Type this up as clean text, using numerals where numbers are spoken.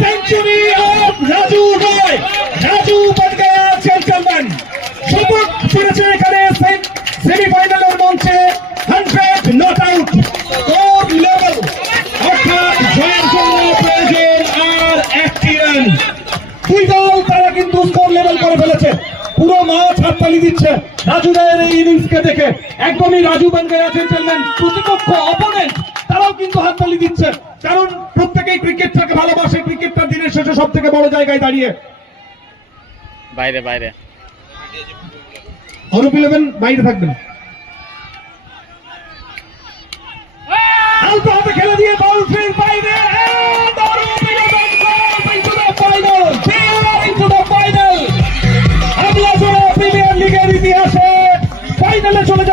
Century of Raju Roy, Raju बन गया champion. শতক করেছে এখানে সেমিফাইনালের মঞ্চে 100 নট আউট স্কোর লেভেল, অর্থাৎ জয়ের জন্য প্রয়োজন আর একটি রান। দুই দল তারা কিন্তু স্কোর লেভেল করে ফেলেছে, পুরো মাঠ হাততালি দিচ্ছে রাজু রায়ের এই ইনিংসকে দেখে। একদমই রাজু বন গয়া চ্যাম্পিয়ন, প্রতিপক্ষ অপোনেন্ট তারাও কিন্তু হাততালি দিচ্ছে, কারণ প্রত্যেকেই ক্রিকেটটাকে ভালোবাসে। ক্রিকেটটা দিনের শেষে সব থেকে বড় জায়গায় দাঁড়িয়ে। বাইরে বাইরে অরূপ 11 বাইরে থাকবেন। আলতো হাতে খেলে দিয়ে বল ফিল্ড বাইরে, Arup 11 goes into the final, into the final। আগলা জোড়া প্রিমিয়ার লিগের ইতিহাসে ফাইনালে চলে